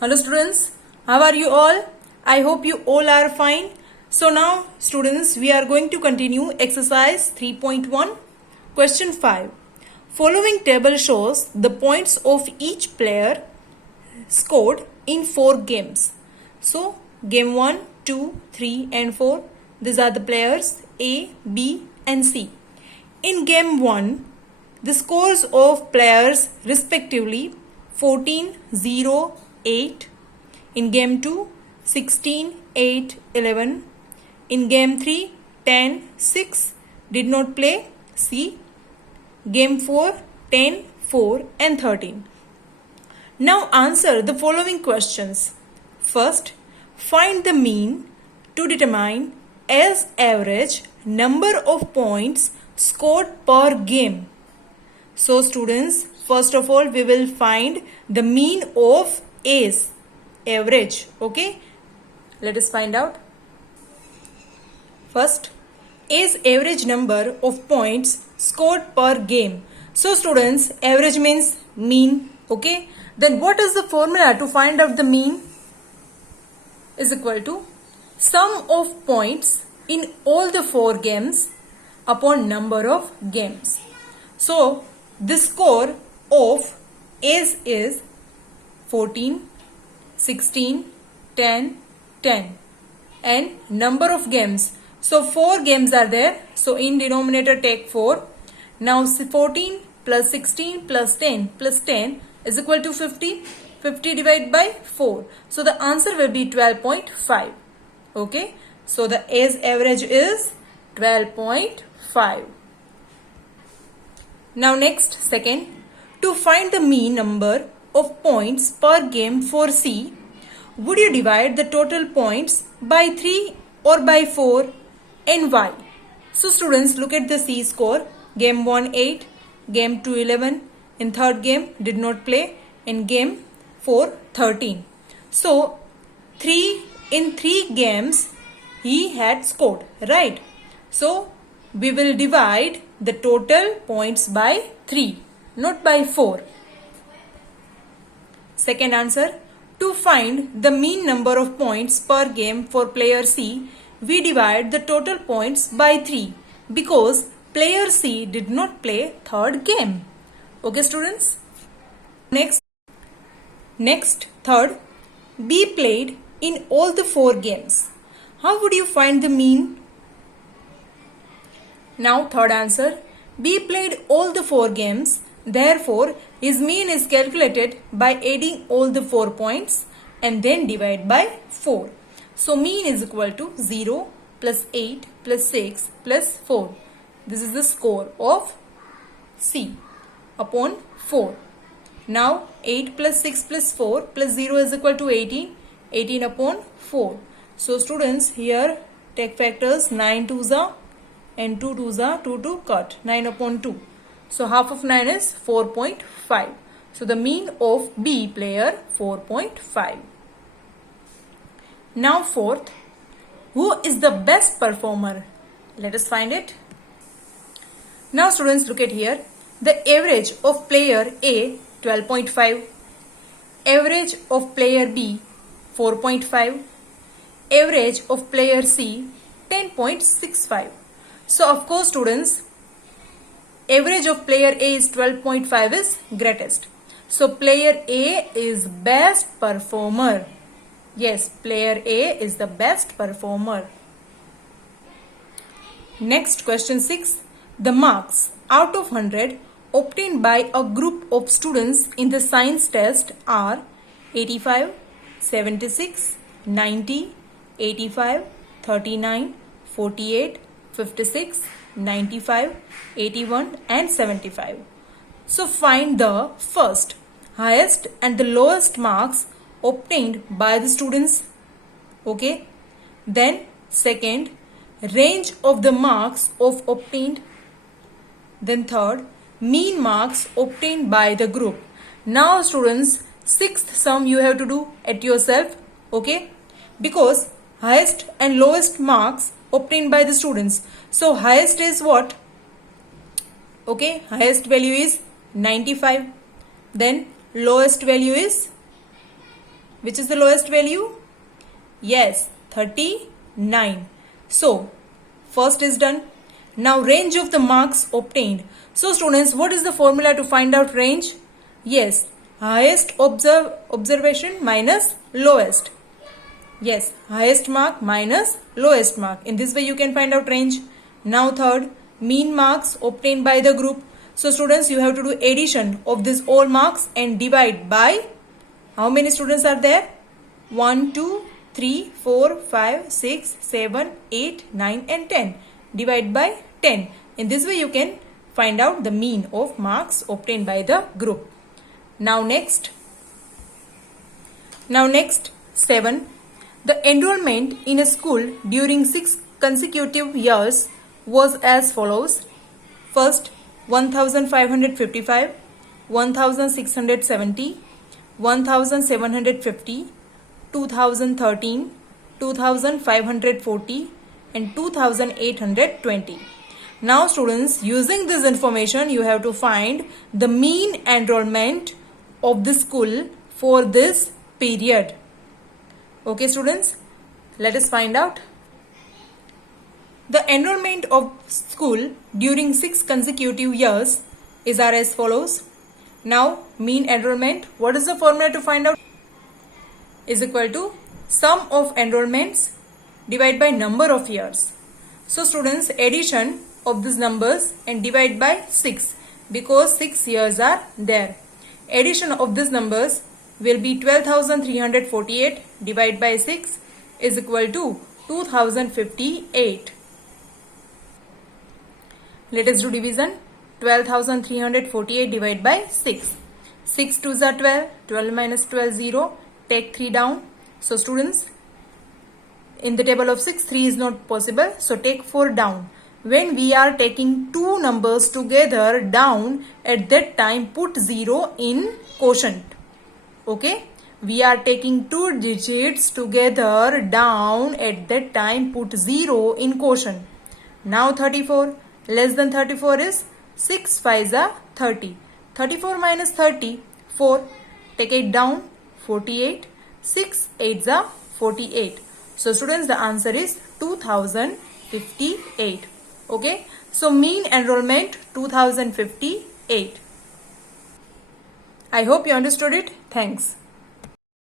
Hello students, how are you all? I hope you all are fine. So now students, we are going to continue exercise 3.1. Question 5. Following table shows the points of each player scored in 4 games. So game 1, 2, 3 and 4. These are the players A, B and C. In game 1, the scores of players respectively 14, 0, 8. In game 2, 16, 8, 11. In game 3, 10, 6. Did not play C. Game 4, 10, 4 and 13. Now answer the following questions. First, find the mean to determine as average number of points scored per game. So students, first of all we will find the mean of A's, average. Okay, let us find out. First, A's average number of points scored per game. So students, average means mean. Okay, then what is the formula to find out the mean? Is equal to sum of points in all the 4 games upon number of games. So the score of A's is 14, 16, 10, 10 and number of games. So 4 games are there. So in denominator take 4. Now 14 plus 16 plus 10 plus 10 is equal to 50. 50 divided by 4. So the answer will be 12.5. Okay. So the A's average is 12.5. Now next, second, to find the mean number of points per game for C, would you divide the total points by 3 or by 4 and why? So students, look at the C score. Game 1 8, game 2 11, in third game did not play, in game 4 13. So in 3 games he had scored, right? So we will divide the total points by 3, not by 4. Second answer, to find the mean number of points per game for player C, we divide the total points by 3 because player C did not play third game. Okay students? Next, third, B played in all the 4 games. How would you find the mean? Now third answer, B played all the 4 games. Therefore, his mean is calculated by adding all the 4 points and then divide by 4. So mean is equal to 0 plus 8 plus 6 plus 4. This is the score of C upon 4. Now 8 plus 6 plus 4 plus 0 is equal to 18. 18 upon 4. So students, here take factors 9 2s are and 2 2s are 2 to cut. 9 upon 2. So half of 9 is 4.5. So the mean of B player 4.5. Now fourth, who is the best performer? Let us find it. Now students, look at here. The average of player A 12.5, average of player B 4.5, average of player C 10.65. So of course students, average of player A is 12.5 is greatest. So player A is best performer. Yes, player A is the best performer. Next, question 6. The marks out of 100 obtained by a group of students in the science test are 85, 76, 90, 85, 39, 48, 56, 95, 81 and 75. So find the first, highest and the lowest marks obtained by the students. Okay. Then second, range of the marks of obtained. Then third, mean marks obtained by the group. Now students, sixth sum you have to do at yourself. Okay. Because highest and lowest marks obtained by the students. So highest is what? Okay, highest value is 95. Then lowest value is Which is the lowest value? Yes, 39. So, first is done. Now, range of the marks obtained. So, students, what is the formula to find out range? Yes, highest observation minus lowest. Yes, highest mark minus lowest mark. In this way, you can find out range. Now, third, mean marks obtained by the group. So, students, you have to do addition of these all marks and divide by how many students are there? 1, 2, 3, 4, 5, 6, 7, 8, 9 and 10. Divide by 10. In this way you can find out the mean of marks obtained by the group. Now next 7. The enrollment in a school during 6 consecutive years was as follows. First, 1555, 1670, 1750, 2013, 2540 and 2820. Now students, using this information you have to find the mean enrollment of the school for this period. Okay students, let us find out. The enrollment of school during 6 consecutive years is as follows. Now mean enrollment, what is the formula to find out? Is equal to sum of enrollments divided by number of years. So students, addition of these numbers and divide by 6 because 6 years are there. Addition of these numbers will be 12,348 divided by 6 is equal to 2,058. Let us do division. 12,348 divided by 6. 6 2s are 12. 12 minus 12 0. Take 3 down. So students, in the table of 6, 3 is not possible. So take 4 down. When we are taking two numbers together down, at that time put 0 in quotient. Okay. We are taking two digits together down, at that time put 0 in quotient. Now 34. Less than 34 is 6 5s are 30. 34 minus 30, 4. Take 8 down, 48. 6 8s are 48. So students, the answer is 2058. Okay. So mean enrollment 2058. I hope you understood it. Thanks.